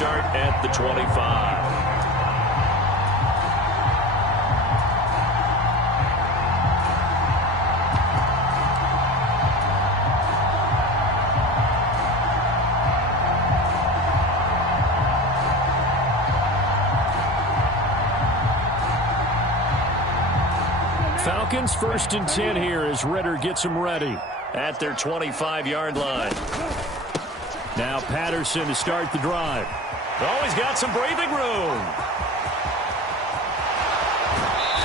start at the 25. Falcons 1st and 10 here as Ritter gets them ready at their 25-yard line. Now Patterson to start the drive. Oh, he's got some breathing room.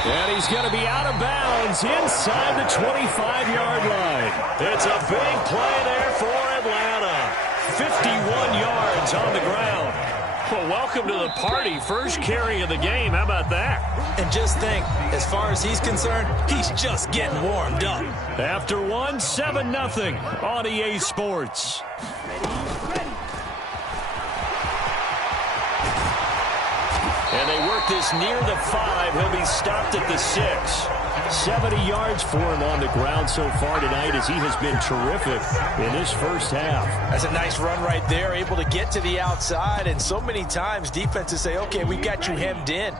And he's going to be out of bounds inside the 25-yard line. It's a big play there for Atlanta. 51 yards on the ground. Well, welcome to the party. First carry of the game. How about that? And just think, as far as he's concerned, he's just getting warmed up. After one, 7-0 on EA Sports. And they work this near the 5. He'll be stopped at the 6. 70 yards for him on the ground so far tonight as he has been terrific in this first half. That's a nice run right there, able to get to the outside. And so many times defenses say, okay, we got you hemmed in.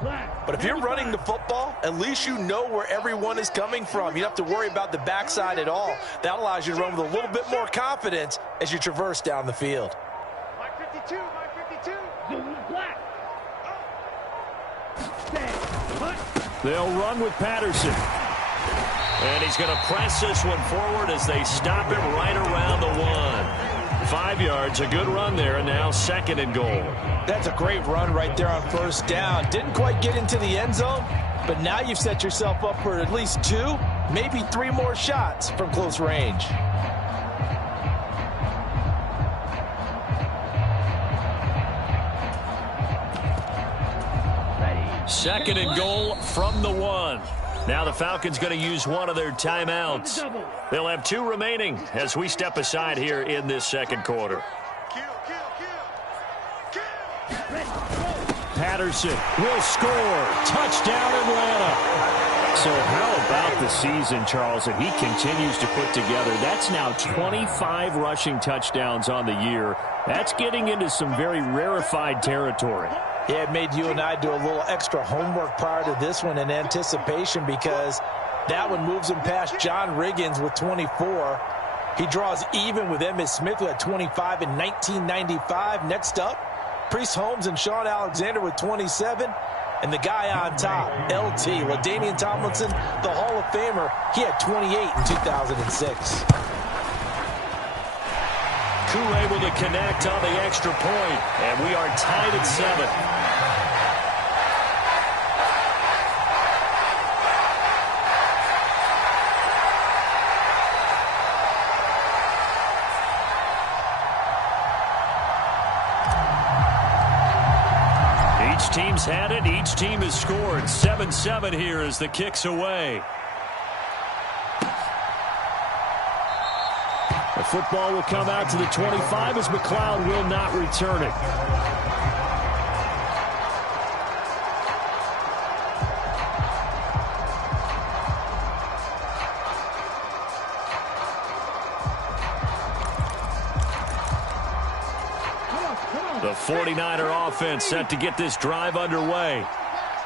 But if you're running the football, at least you know where everyone is coming from. You don't have to worry about the backside at all. That allows you to run with a little bit more confidence as you traverse down the field. Mark 52, Mark 52. Black. They'll run with Patterson. And he's going to press this one forward as they stop him right around the 1. 5 yards, a good run there, and now 2nd and goal. That's a great run right there on 1st down. Didn't quite get into the end zone, but now you've set yourself up for at least 2, maybe 3 more shots from close range. Second and goal from the 1. Now the Falcons going to use one of their timeouts. They'll have 2 remaining as we step aside here in this second quarter. Patterson will score. Touchdown, Atlanta. So how about the season, Charles, that he continues to put together? That's now 25 rushing touchdowns on the year. That's getting into some very rarefied territory. Yeah, it made you and I do a little extra homework prior to this one in anticipation because that one moves him past John Riggins with 24. He draws even with Emmitt Smith, who had 25 in 1995. Next up, Priest Holmes and Sean Alexander with 27. And the guy on top, LT, LaDainian Tomlinson, the Hall of Famer, he had 28 in 2006. Koo able to connect on the extra point, and we are tied at 7. Each team's had it. Each team has scored. 7-7 here as the kick's away. The football will come out to the 25 as McLeod will not return it. The 49er offense set to get this drive underway.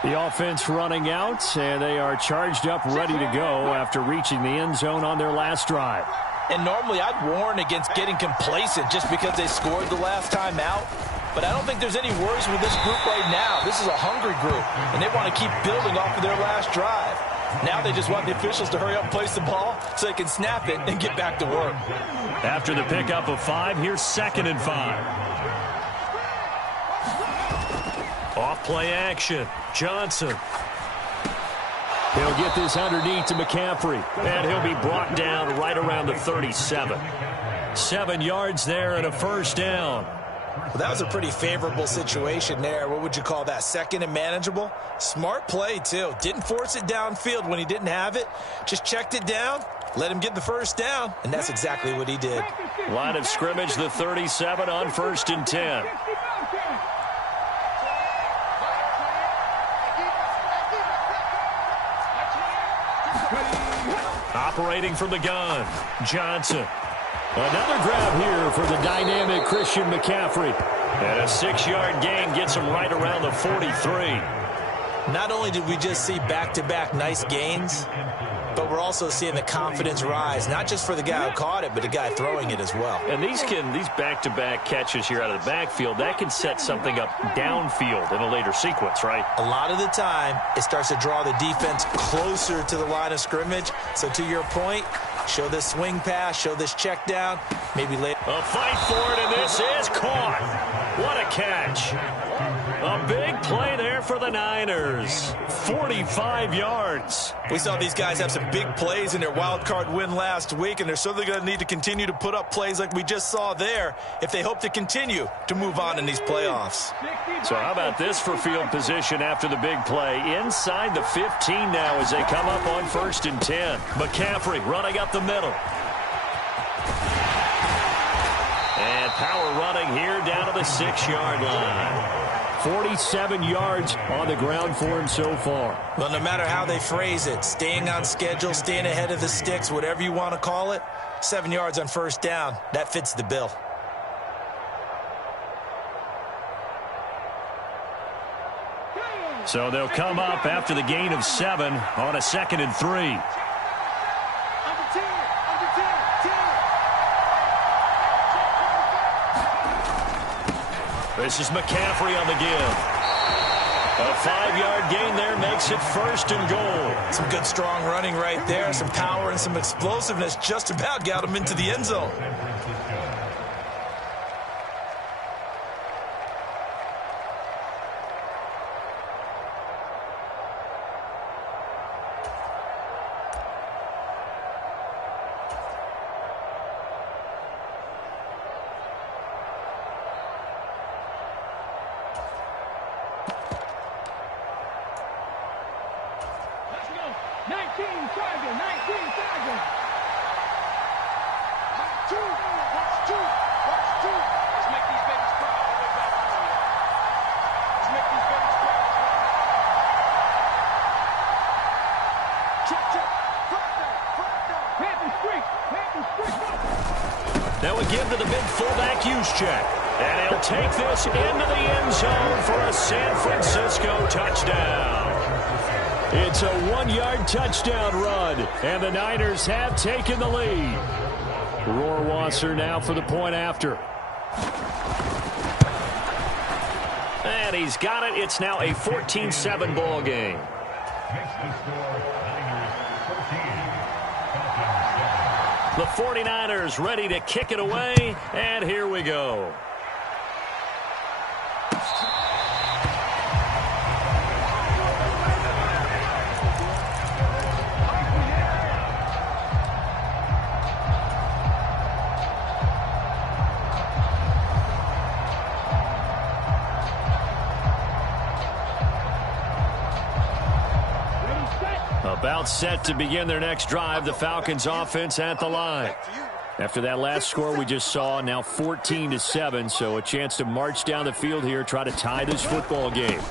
The offense running out, and they are charged up, ready to go after reaching the end zone on their last drive. And normally I'd warn against getting complacent just because they scored the last time out. But I don't think there's any worries with this group right now. This is a hungry group, and they want to keep building off of their last drive. Now they just want the officials to hurry up and place the ball so they can snap it and get back to work. After the pickup of 5, here's 2nd and 5. Off play action. Johnson. He'll get this underneath to McCaffrey, and he'll be brought down right around the 37. 7 yards there and a 1st down. Well, that was a pretty favorable situation there. What would you call that? 2nd and manageable? Smart play, too. Didn't force it downfield when he didn't have it. Just checked it down, let him get the 1st down, and that's exactly what he did. Line of scrimmage, the 37 on 1st and 10. Operating from the gun, Johnson. Another grab here for the dynamic Christian McCaffrey. And a 6-yard gain gets him right around the 43. Not only did we just see back-to-back nice gains, but we're also seeing the confidence rise, not just for the guy who caught it, but the guy throwing it as well. And these back-to-back catches here out of the backfield, that can set something up downfield in a later sequence, right? A lot of the time, it starts to draw the defense closer to the line of scrimmage. So to your point, show this swing pass, show this check down, maybe later. A fight for it, and this is caught. What a catch. A big play there for the Niners. 45 yards. We saw these guys have some big plays in their wild card win last week, and they're certainly going to need to continue to put up plays like we just saw there if they hope to continue to move on in these playoffs. So how about this for field position after the big play? Inside the 15 now as they come up on 1st and 10. McCaffrey running up the middle. And power running here down to the 6-yard line. 47 yards on the ground for him so far. Well, no matter how they phrase it, staying on schedule, staying ahead of the sticks, whatever you want to call it, 7 yards on 1st down, that fits the bill. So they'll come up after the gain of 7 on a 2nd and 3. This is McCaffrey on the give. A 5-yard gain there makes it 1st and goal. Some good strong running right there. Some power and some explosiveness just about got him into the end zone. Now we give to the big fullback check. And he'll take this into the end zone for a San Francisco touchdown. It's a 1-yard touchdown run, and the Niners have taken the lead. Rohrwasser now for the point after. And he's got it. It's now a 14-7 ball game. The 49ers ready to kick it away, and here we go. About set to begin their next drive. The Falcons offense at the line. After that last score we just saw, now 14-7, so a chance to march down the field here, try to tie this football game.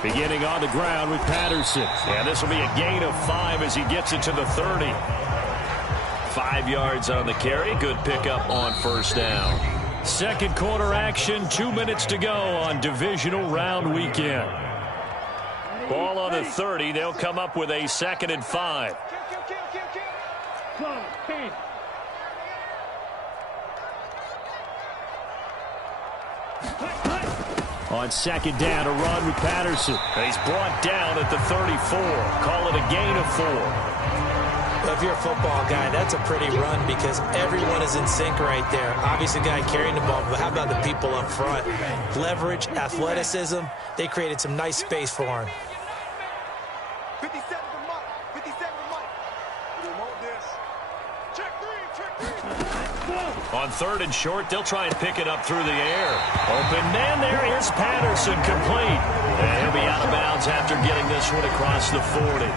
Beginning on the ground with Patterson. And this will be a gain of 5 as he gets it to the 30. 5 yards on the carry. Good pickup on 1st down. Second quarter action, 2 minutes to go on divisional round weekend. Ball on the 30. They'll come up with a 2nd and 5. On 2nd down, a run with Patterson. He's brought down at the 34. Call it a gain of 4. Well, if you're a football guy, that's a pretty run because everyone is in sync right there. Obviously, the guy carrying the ball, but how about the people up front? Leverage, athleticism. They created some nice space for him. 57 to Mike. 57 to Mike. We want this. Check 3. On 3rd and short, they'll try and pick it up through the air. Open man, there is Patterson, complete. And he'll be out of bounds after getting this one across the 40.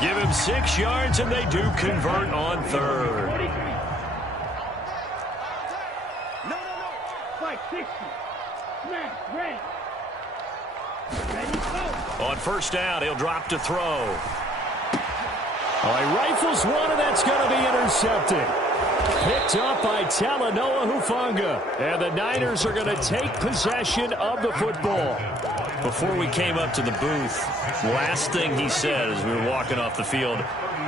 Give him 6 yards, and they do convert on 3rd. No. Fight 60. Smash, red. On 1st down, he'll drop to throw. Oh, he rifles one, and that's going to be intercepted. Picked up by Talanoa Hufanga. And the Niners are going to take possession of the football. Before we came up to the booth, last thing he said as we were walking off the field,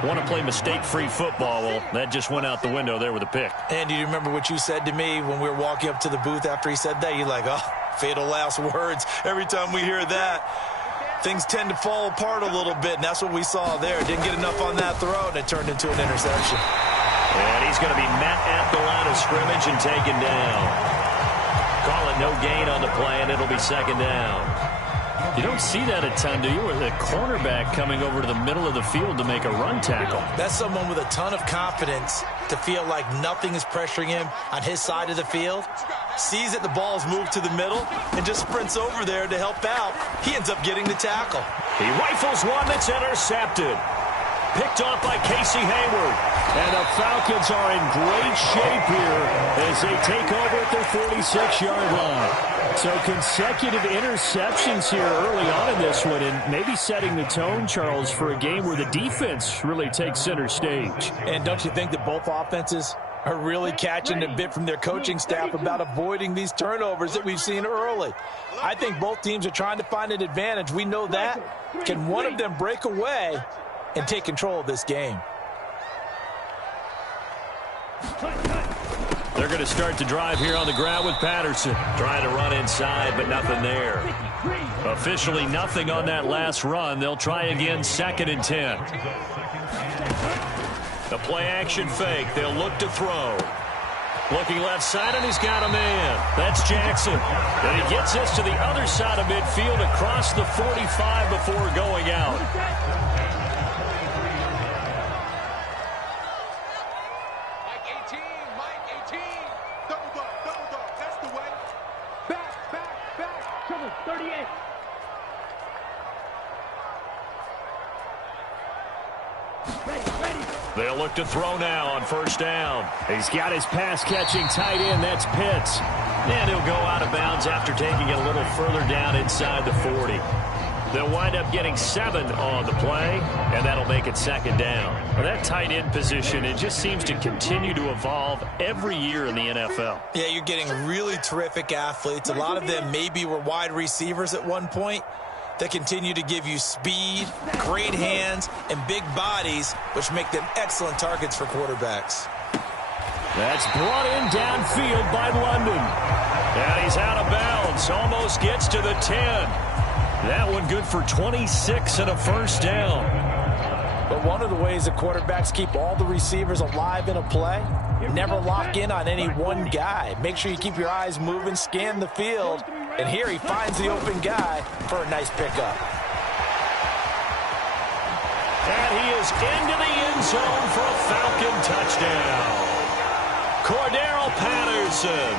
want to play mistake-free football. Well, that just went out the window there with a pick. And do you remember what you said to me when we were walking up to the booth after he said that? You're like, oh, fatal last words. Every time we hear that, things tend to fall apart a little bit, and that's what we saw there. Didn't get enough on that throw, and it turned into an interception. And he's going to be met at the line of scrimmage and taken down. Call it no gain on the play, and it'll be second down. You don't see that a ton, do you? With a cornerback coming over to the middle of the field to make a run tackle. That's someone with a ton of confidence to feel like nothing is pressuring him on his side of the field. Sees that the ball is moved to the middle and just sprints over there to help out. He ends up getting the tackle. He rifles one that's intercepted. Picked off by Casey Hayward. And the Falcons are in great shape here as they take over at their 46-yard line. So consecutive interceptions here early on in this one, and maybe setting the tone, Charles, for a game where the defense really takes center stage. And don't you think that both offenses are really catching a bit from their coaching staff about avoiding these turnovers that we've seen early? I think both teams are trying to find an advantage. We know that. Can one of them break away and take control of this game? They're going to start to drive here on the ground with Patterson. Trying to run inside, but nothing there. Officially nothing on that last run. They'll try again, 2nd and 10. The play-action fake. They'll look to throw. Looking left side, and he's got a man. That's Jackson. And he gets this to the other side of midfield across the 45 before going out. They'll look to throw now on 1st down. He's got his pass-catching tight end. That's Pitts. And he'll go out of bounds after taking it a little further down inside the 40. They'll wind up getting 7 on the play, and that'll make it 2nd down. Well, that tight end position, it just seems to continue to evolve every year in the NFL. Yeah, you're getting really terrific athletes. A lot of them maybe were wide receivers at one point. That continue to give you speed, great hands, and big bodies, which make them excellent targets for quarterbacks. That's brought in downfield by London. And he's out of bounds. Almost gets to the 10. That one good for 26 and a 1st down. But one of the ways that quarterbacks keep all the receivers alive in a play, never lock in on any one guy. Make sure you keep your eyes moving, scan the field. And here he finds the open guy for a nice pickup. And he is into the end zone for a Falcon touchdown. Cordero Patterson,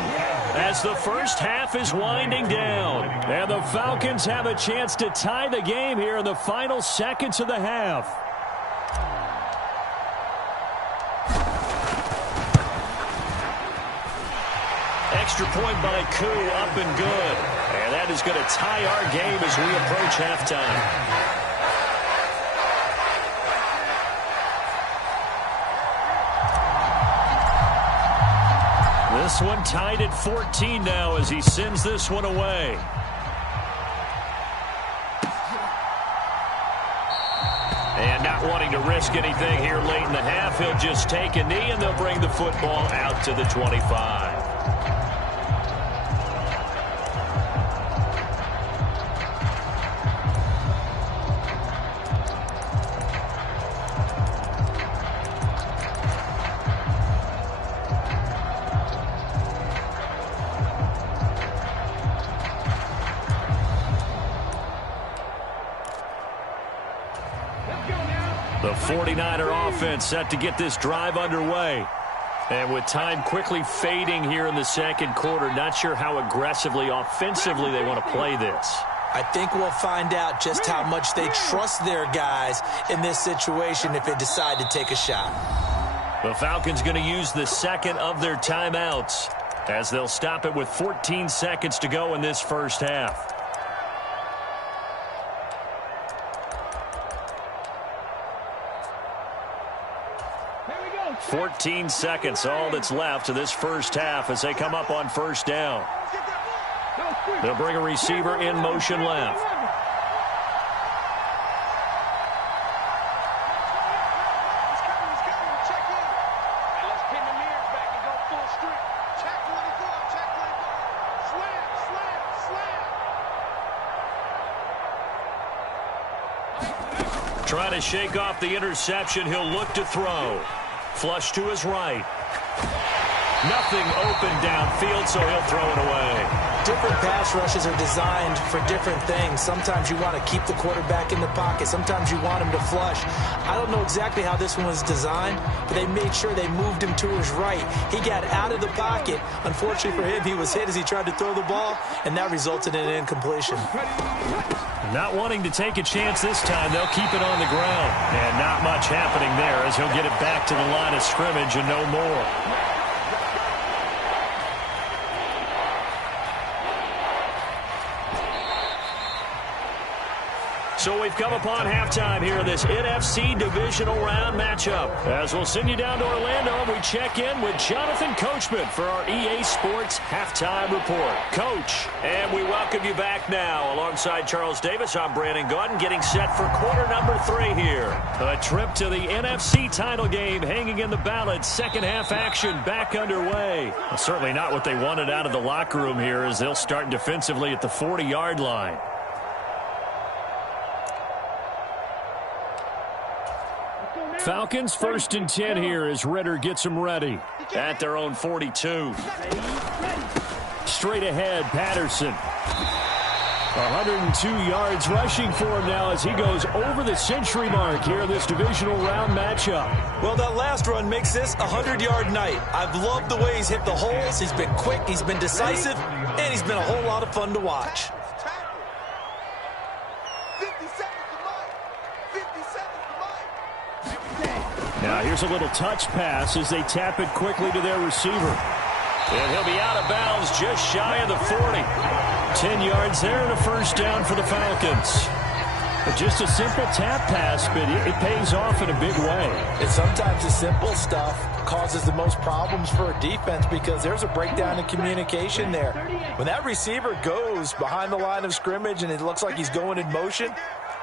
as the first half is winding down. And the Falcons have a chance to tie the game here in the final seconds of the half. Extra point by Koo, up and good. And that is going to tie our game as we approach halftime. This one tied at 14 now as he sends this one away. And not wanting to risk anything here late in the half, he'll just take a knee and they'll bring the football out to the 25. The 49er offense set to get this drive underway. And with time quickly fading here in the second quarter, not sure how aggressively, offensively they want to play this. I think we'll find out just how much they trust their guys in this situation if they decide to take a shot. The Falcons going to use the second of their timeouts as they'll stop it with 14 seconds to go in this first half. 14 seconds, all that's left of this first half as they come up on first down. They'll bring a receiver in motion left. Trying to shake off the interception. He'll look to throw. Flush to his right. Nothing open downfield, so he'll throw it away. Different pass rushes are designed for different things. Sometimes you want to keep the quarterback in the pocket. Sometimes you want him to flush. I don't know exactly how this one was designed, but they made sure they moved him to his right. He got out of the pocket. Unfortunately for him, he was hit as he tried to throw the ball, and that resulted in an incompletion. Not wanting to take a chance this time, they'll keep it on the ground. And not much happening there as he'll get it back to the line of scrimmage and no more. So we've come upon halftime here in this NFC divisional round matchup. As we'll send you down to Orlando, we check in with Jonathan Coachman for our EA Sports Halftime Report. Coach, and we welcome you back now. Alongside Charles Davis, I'm Brandon Gaudin, getting set for quarter number 3 here. A trip to the NFC title game hanging in the balance. Second half action back underway. Well, certainly not what they wanted out of the locker room here as they'll start defensively at the 40-yard line. Falcons 1st and 10 here as Ritter gets them ready at their own 42. Straight ahead, Patterson. 102 yards rushing for him now as he goes over the century mark here in this divisional round matchup. Well, that last run makes this a 100-yard night. I've loved the way he's hit the holes. He's been quick, he's been decisive, and he's been a whole lot of fun to watch. Now here's a little touch pass as they tap it quickly to their receiver. And he'll be out of bounds just shy of the 40. 10 yards there and a first down for the Falcons. But just a simple tap pass, but it pays off in a big way. And sometimes the simple stuff causes the most problems for a defense because there's a breakdown in communication there. When that receiver goes behind the line of scrimmage and it looks like he's going in motion,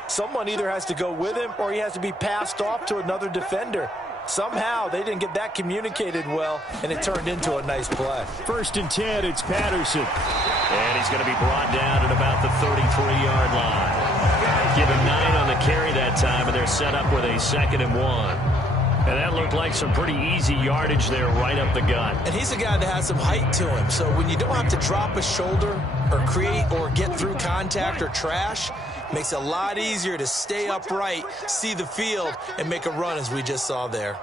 someone either has to go with him or he has to be passed off to another defender. Somehow they didn't get that communicated well, and it turned into a nice play. 1st and 10, it's Patterson. And he's going to be brought down at about the 33-yard line. Give him 9 on the carry that time, and they're set up with a 2nd and 1. And that looked like some pretty easy yardage there right up the gut. And he's a guy that has some height to him. So when you don't have to drop a shoulder or create or get through contact or trash, makes it a lot easier to stay upright, see the field, and make a run as we just saw there.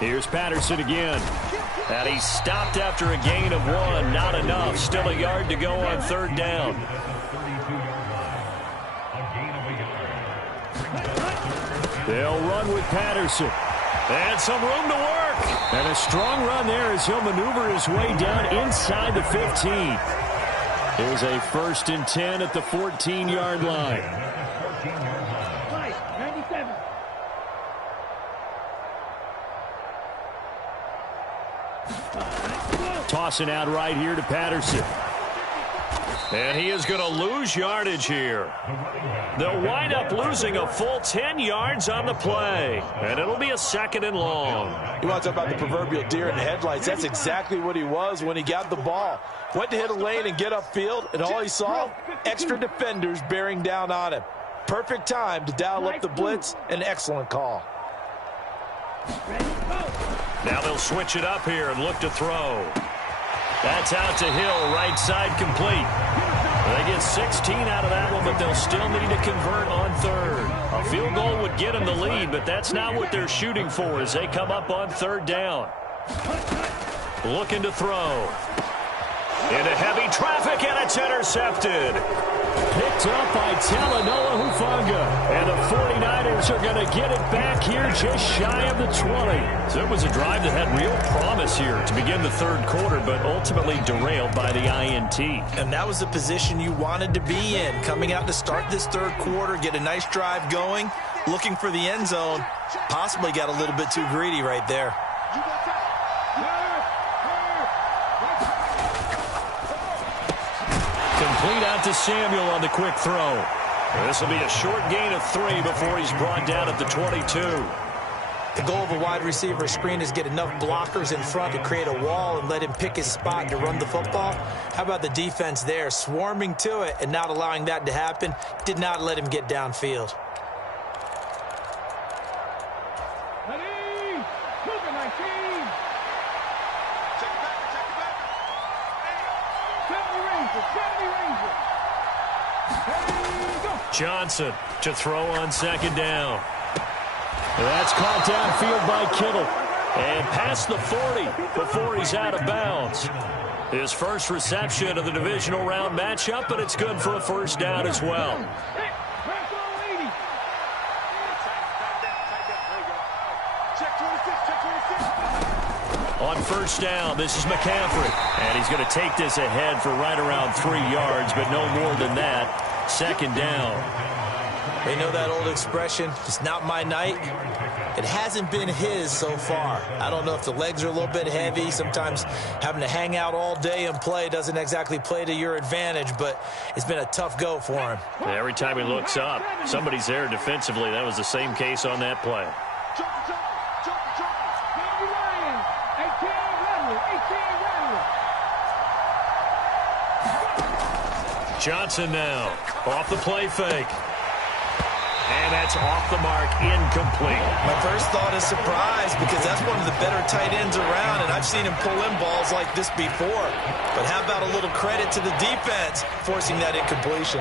Here's Patterson again. And he's stopped after a gain of 1. Not enough. Still a yard to go on 3rd down. They'll run with Patterson. And some room to work. And a strong run there as he'll maneuver his way down inside the 15. Here's a 1st and 10 at the 14-yard line. Tossing out right here to Patterson. And he is going to lose yardage here. They'll wind up losing a full 10 yards on the play. And it'll be a 2nd and long. You want to talk about the proverbial deer in the headlights. That's exactly what he was when he got the ball. Went to hit a lane and get upfield, and all he saw, extra defenders bearing down on him. Perfect time to dial up the blitz. An excellent call. Now they'll switch it up here and look to throw. That's out to Hill, right side complete. They get 16 out of that one, but they'll still need to convert on 3rd. A field goal would get them the lead, but that's not what they're shooting for as they come up on 3rd down. Looking to throw. Into heavy traffic, and it's intercepted. Picked up by Talanoa Hufanga. And the 49ers are going to get it back here just shy of the 20. So it was a drive that had real promise here to begin the 3rd quarter, but ultimately derailed by the INT. And that was the position you wanted to be in. Coming out to start this 3rd quarter, get a nice drive going, looking for the end zone. Possibly got a little bit too greedy right there. Complete out to Samuel on the quick throw. This will be a short gain of 3 before he's brought down at the 22. The goal of a wide receiver screen is get enough blockers in front to create a wall and let him pick his spot to run the football. How about the defense there, swarming to it and not allowing that to happen? Did not let him get downfield. Johnson to throw on second down. That's caught downfield by Kittle. And past the 40 before he's out of bounds. His first reception of the divisional round matchup, but it's good for a first down as well. On first down, this is McCaffrey. And he's going to take this ahead for right around 3 yards, but no more than that. Second down. They know that old expression, it's not my night. It hasn't been his so far. I don't know if the legs are a little bit heavy. Sometimes having to hang out all day and play doesn't exactly play to your advantage, but it's been a tough go for him. Every time he looks up, somebody's there defensively. That was the same case on that play. Johnson now off the play fake. And that's off the mark, incomplete. My first thought is surprise because that's one of the better tight ends around, and I've seen him pull in balls like this before. But how about a little credit to the defense forcing that incompletion?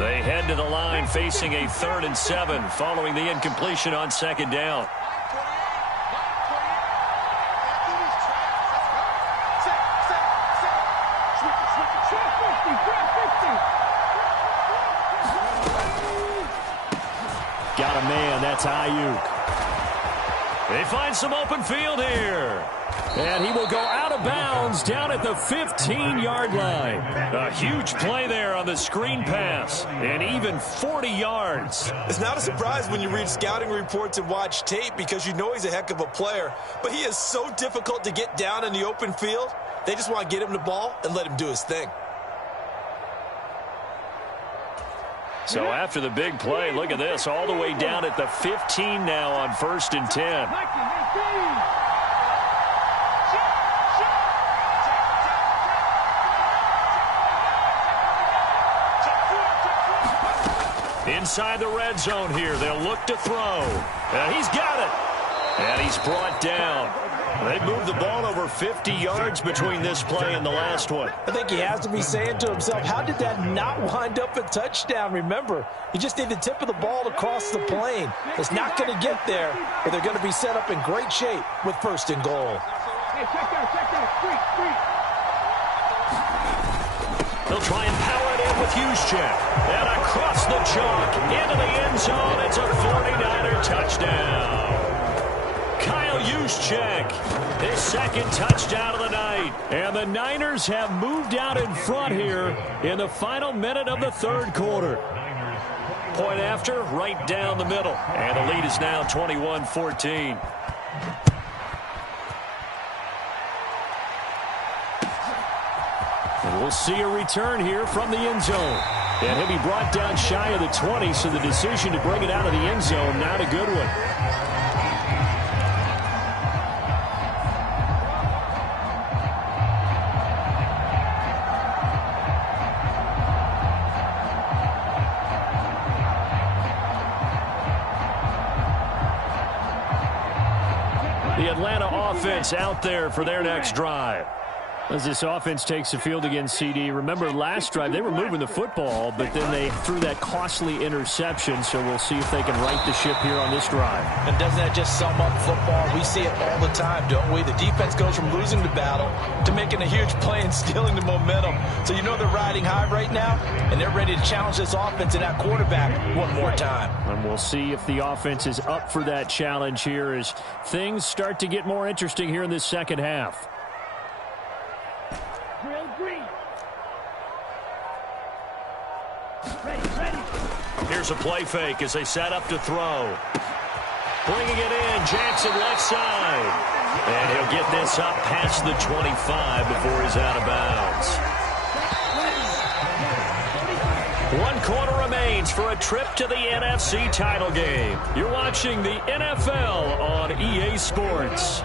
They head to the line facing a 3rd and 7 following the incompletion on second down. Got a man, that's Ayuk. They find some open field here. And he will go out of bounds down at the 15-yard line. A huge play there on the screen pass. And even 40 yards. It's not a surprise when you read scouting reports and watch tape because you know he's a heck of a player. But he is so difficult to get down in the open field. They just want to get him the ball and let him do his thing. So after the big play, look at this. All the way down at the 15 now on 1st and 10. Inside the red zone here. They'll look to throw. And he's got it. And he's brought down. They moved the ball over 50 yards between this play and the last one. I think he has to be saying to himself, how did that not wind up a touchdown? Remember, you just need the tip of the ball to cross the plane. It's not going to get there, but they're going to be set up in great shape with 1st and goal. Hey, check that. Street. They'll try and power it in with Juszczyk. And across the chalk into the end zone. It's a 49er touchdown. Kyle Juszczyk, his 2nd touchdown of the night. And the Niners have moved out in front here in the final minute of the 3rd quarter. Point after, right down the middle. And the lead is now 21-14. And we'll see a return here from the end zone. And he'll be brought down shy of the 20, so the decision to bring it out of the end zone, not a good one. The Atlanta offense out there for their next drive. As this offense takes the field against CD, remember last drive they were moving the football, but then they threw that costly interception, so we'll see if they can right the ship here on this drive. And doesn't that just sum up football? We see it all the time, don't we? The defense goes from losing the battle to making a huge play and stealing the momentum. So you know they're riding high right now, and they're ready to challenge this offense and that quarterback one more time. And we'll see if the offense is up for that challenge here as things start to get more interesting here in this second half. Here's a play fake as they set up to throw. Bringing it in, Jackson left side. And he'll get this up past the 25 before he's out of bounds. 1 quarter remains for a trip to the NFC title game. You're watching the NFL on EA Sports.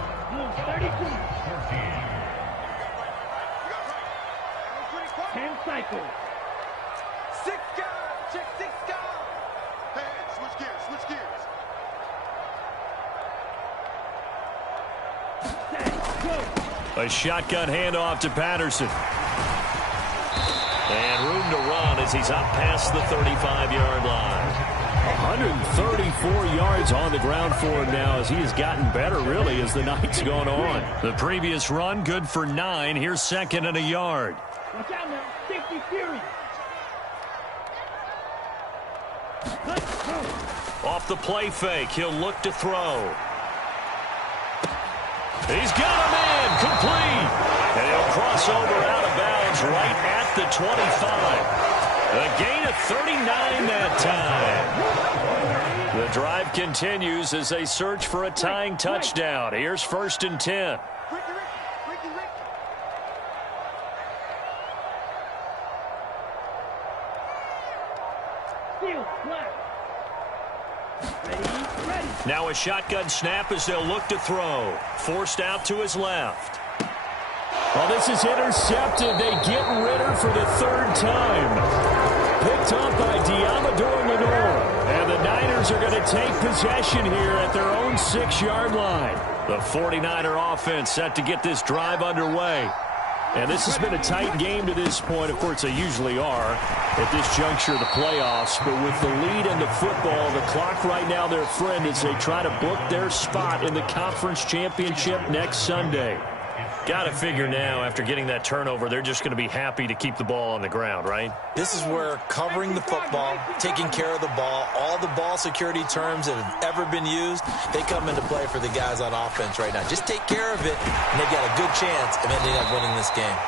Cycle. 6 guys. Check 6 guys. Hey, switch gears. Switch gears. A shotgun handoff to Patterson. And room to run as he's up past the 35-yard line. 134 yards on the ground for him now as he has gotten better, really, as the night's gone on. The previous run, good for 9. Here's 2nd and a yard. Watch out now. Safety fury. Off the play fake, he'll look to throw. He's got him in, complete. And he'll cross over out of bounds right at the 25. A gain of 39 that time. The drive continues as they search for a tying touchdown. Here's 1st and 10. Now a shotgun snap as they'll look to throw. Forced out to his left. Well, this is intercepted. They get Ritter for the 3rd time. Picked up by Diamador Lenore. And the Niners are going to take possession here at their own 6-yard line. The 49er offense set to get this drive underway. And this has been a tight game to this point. Of course, they usually are at this juncture of the playoffs. But with the lead in the football, the clock right now, their friend, as they try to book their spot in the conference championship next Sunday. Got to figure now, after getting that turnover, they're just going to be happy to keep the ball on the ground, right? This is where covering the football, taking care of the ball, all the ball security terms that have ever been used, they come into play for the guys on offense right now. Just take care of it, and they've got a good chance of ending up winning this game.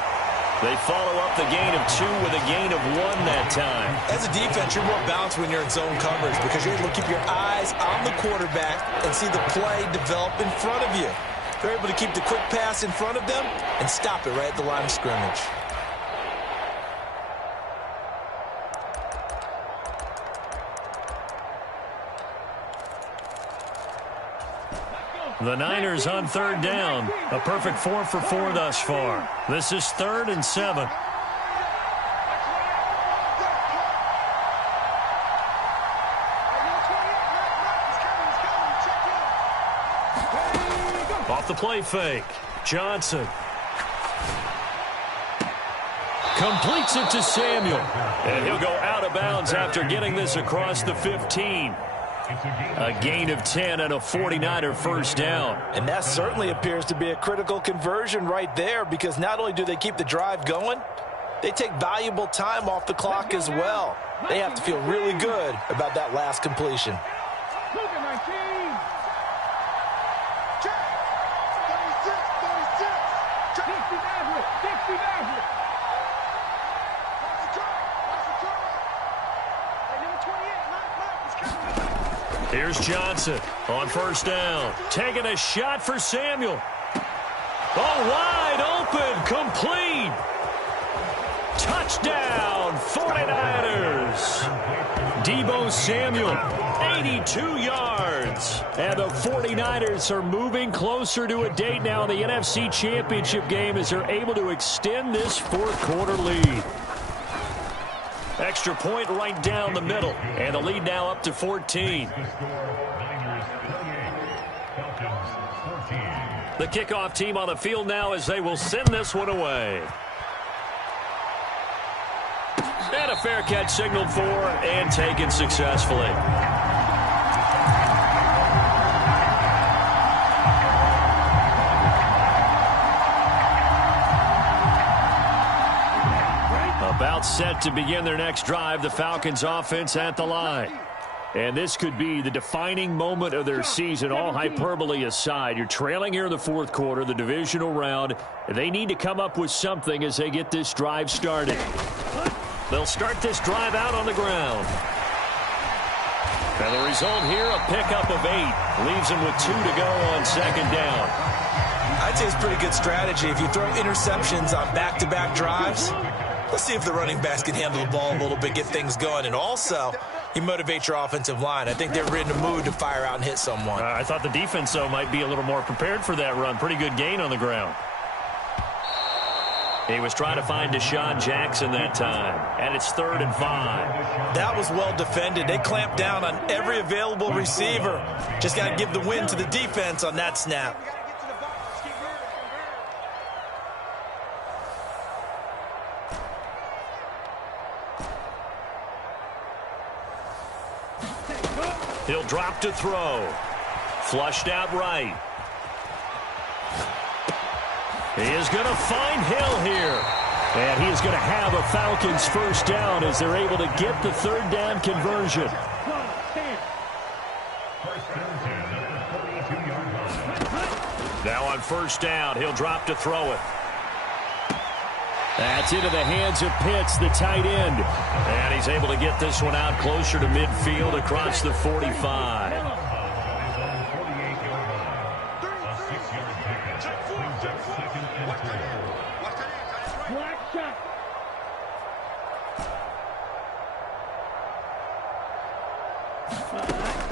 They follow up the gain of 2 with a gain of 1 that time. As a defense, you're more balanced when you're in zone coverage because you're able to keep your eyes on the quarterback and see the play develop in front of you. They're able to keep the quick pass in front of them and stop it right at the line of scrimmage. The Niners on 3rd down. A perfect 4 for 4 thus far. This is 3rd and 7. Off the play fake. Johnson. Completes it to Samuel. And he'll go out of bounds after getting this across the 15. A gain of 10 and a 49er first down. And that certainly appears to be a critical conversion right there because not only do they keep the drive going, they take valuable time off the clock as well. They have to feel really good about that last completion. Here's Johnson on first down. Taking a shot for Samuel. Oh, wide open, complete. Touchdown, 49ers. Deebo Samuel, 82 yards. And the 49ers are moving closer to a date now in the NFC Championship game as they're able to extend this 4th quarter lead. Extra point right down the middle. And the lead now up to 14. The kickoff team on the field now as they will send this one away. And a fair catch signaled for and taken successfully. About set to begin their next drive, the Falcons offense at the line. And this could be the defining moment of their season, all hyperbole aside. You're trailing here in the fourth quarter, the divisional round. They need to come up with something as they get this drive started. They'll start this drive out on the ground. And the result here, a pickup of 8. Leaves them with 2 to go on second down. I'd say it's pretty good strategy. If you throw interceptions on back-to-back drives, let's see if the running backs can handle the ball a little bit, get things going. And also, you motivate your offensive line. I think they're in the mood to fire out and hit someone. I thought the defense, though, might be a little more prepared for that run. Pretty good gain on the ground. He was trying to find Deshaun Jackson that time. And it's 3rd and 5. That was well defended. They clamped down on every available receiver. Just got to give the win to the defense on that snap. He'll drop to throw. Flushed out right. He is going to find Hill here. And he is going to have a Falcons first down as they're able to get the 3rd down conversion. Now on first down, he'll drop to throw it. That's into the hands of Pitts, the tight end. And he's able to get this one out closer to midfield across the 45.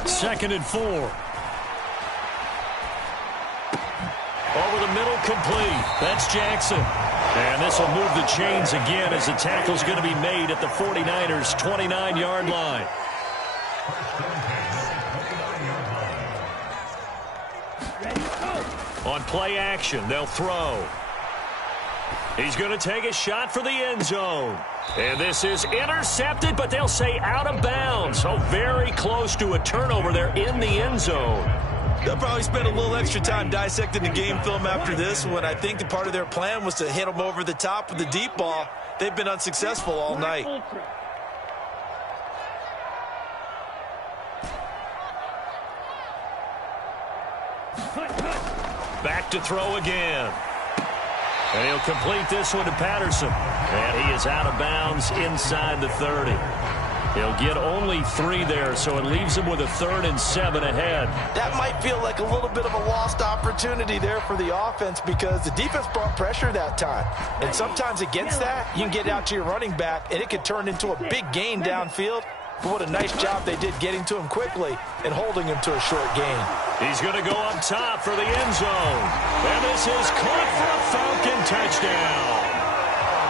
Second and 4. Over the middle, complete. That's Jackson. And this will move the chains again as the tackle's going to be made at the 49ers' 29-yard line. On play action, they'll throw. He's going to take a shot for the end zone. And this is intercepted, but they'll say out of bounds. So very close to a turnover there in the end zone. They'll probably spend a little extra time dissecting the game film after this one. I think the part of their plan was to hit them over the top with the deep ball. They've been unsuccessful all night. Back to throw again. And he'll complete this one to Patterson. And he is out of bounds inside the 30. He'll get only 3 there, so it leaves him with a 3rd and 7 ahead. That might feel like a little bit of a lost opportunity there for the offense because the defense brought pressure that time. And sometimes against that, you can get out to your running back, and it could turn into a big gain downfield. But what a nice job they did getting to him quickly and holding him to a short gain. He's going to go up top for the end zone. And this is caught for a Falcon touchdown.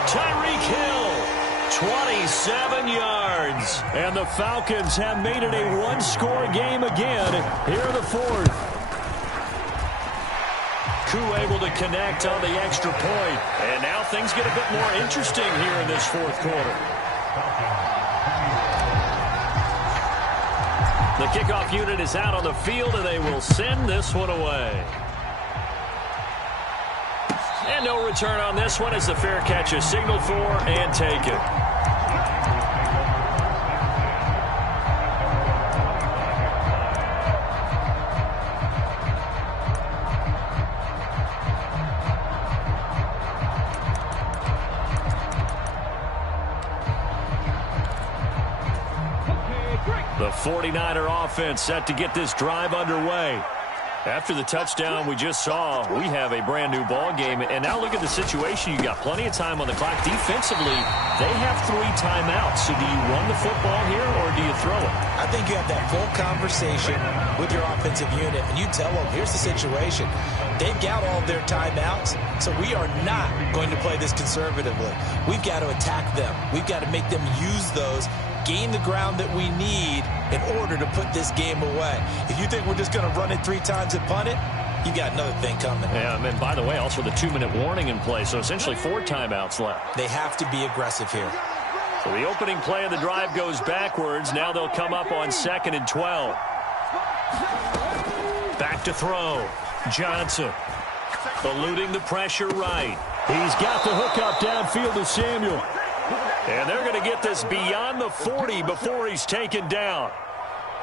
Tyreek Hill, 27 yards. And the Falcons have made it a one-score game again here in the 4th. Koo able to connect on the extra point. And now things get a bit more interesting here in this 4th quarter. The kickoff unit is out on the field, and they will send this one away. And no return on this one as the fair catch is signaled for and taken. The 49er offense set to get this drive underway. After the touchdown we just saw, we have a brand-new ball game. And now look at the situation. You got plenty of time on the clock. Defensively, they have 3 timeouts. So do you run the football here or do you throw it? I think you have that full conversation with your offensive unit, and you tell them, here's the situation. They've got all of their timeouts, so we are not going to play this conservatively. We've got to attack them. We've got to make them use those gain the ground that we need in order to put this game away. If you think we're just going to run it 3 times and punt it, you got another thing coming. Yeah, and by the way, also the 2-minute warning in play, so essentially 4 timeouts left. They have to be aggressive here. So the opening play of the drive goes backwards. Now they'll come up on 2nd and 12. Back to throw. Johnson eluding the pressure right. He's got the hook up downfield to Samuel. And they're going to get this beyond the 40 before he's taken down.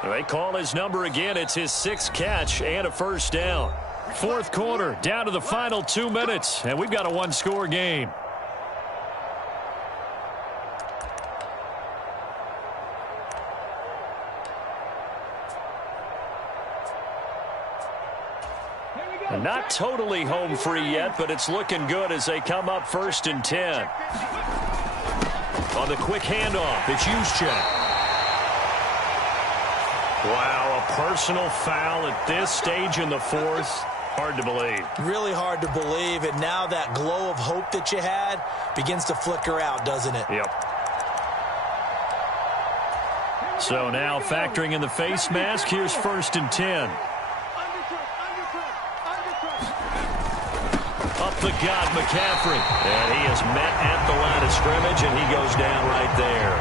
They call his number again. It's his 6th catch and a first down. 4th quarter, down to the final 2 minutes, and we've got a 1-score game. Not totally home free yet, but it's looking good as they come up 1st and 10. On the quick handoff, it's Juszczyk. Wow, a personal foul at this stage in the 4th. Hard to believe. Really hard to believe, and now that glow of hope that you had begins to flicker out, doesn't it? Yep. So now factoring in the face mask, here's 1st and 10. Up the gut, McCaffrey. And he is met at the line of scrimmage, and he goes down right there.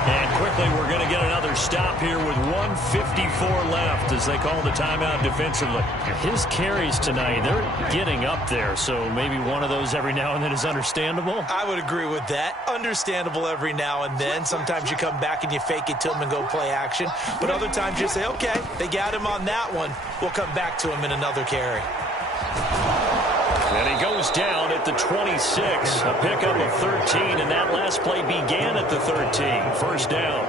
And quickly, we're going to get another stop here with 1:54 left as they call the timeout defensively. His carries tonight, they're getting up there, so maybe one of those every now and then is understandable. I would agree with that. Understandable every now and then. Sometimes you come back and you fake it to him and go play action. But other times you say, okay, they got him on that one. We'll come back to him in another carry. And he goes down at the 26, a pickup of 13, and that last play began at the 13. First down.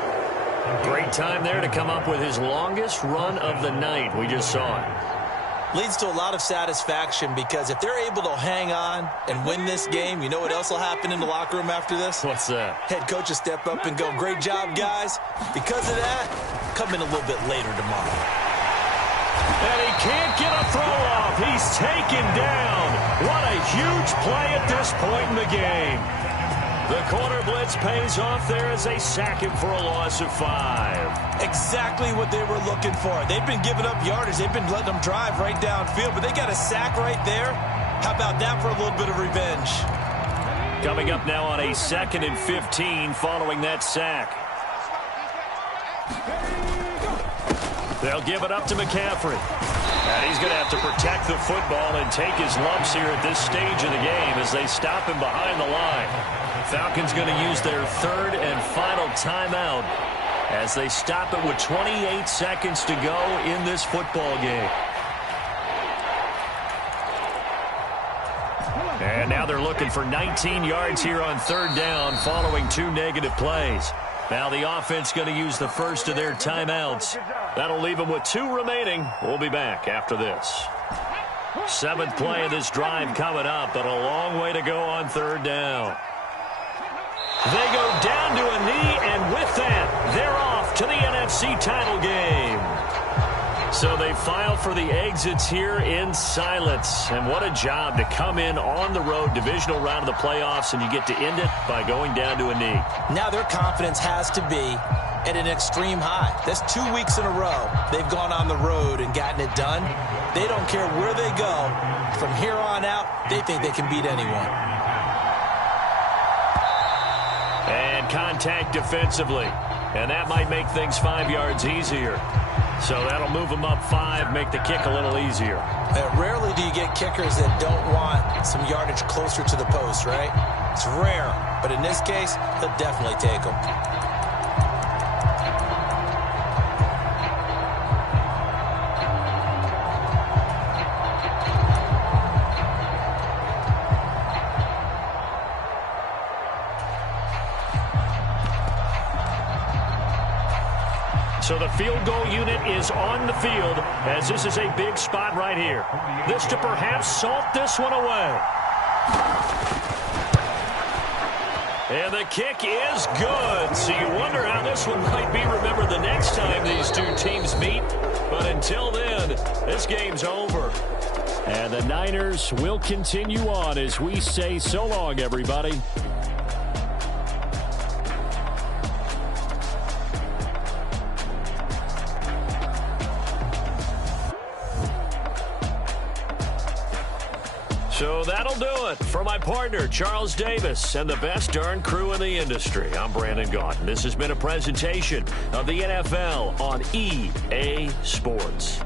Great time there to come up with his longest run of the night. We just saw it. Leads to a lot of satisfaction because if they're able to hang on and win this game, you know what else will happen in the locker room after this? What's that? Head coach will step up and go, great job, guys. Because of that, come in a little bit later tomorrow. And he can't get a throw off. He's taken down. What a huge play at this point in the game. The corner blitz pays off there as they sack him for a loss of 5. Exactly what they were looking for. They've been giving up yardage. They've been letting them drive right downfield, but they got a sack right there. How about that for a little bit of revenge? Coming up now on a 2nd and 15 following that sack. They'll give it up to McCaffrey. And he's going to have to protect the football and take his lumps here at this stage of the game as they stop him behind the line. Falcons going to use their 3rd and final timeout as they stop it with 28 seconds to go in this football game. And now they're looking for 19 yards here on 3rd down following 2 negative plays. Now the offense going to use the first of their timeouts. That'll leave them with 2 remaining. We'll be back after this. 7th play of this drive coming up, but a long way to go on 3rd down. They go down to a knee, and with that, they're off to the NFC title game. So they file for the exits here in silence. And what a job to come in on the road, divisional round of the playoffs, and you get to end it by going down to a knee. Now their confidence has to be at an extreme high. That's 2 weeks in a row. They've gone on the road and gotten it done. They don't care where they go. From here on out, they think they can beat anyone. And contact defensively. And that might make things 5 yards easier. So that'll move them up 5, make the kick a little easier. Rarely do you get kickers that don't want some yardage closer to the post, right? It's rare, but in this case, they'll definitely take them. So the field goal unit is on the field as this is a big spot right here. This to perhaps salt this one away. And the kick is good. So you wonder how this one might be remembered the next time these two teams meet. But until then, this game's over. And the Niners will continue on as we say so long, everybody. So that'll do it. For my partner, Charles Davis, and the best darn crew in the industry, I'm Brandon Gaudin. This has been a presentation of the NFL on EA Sports.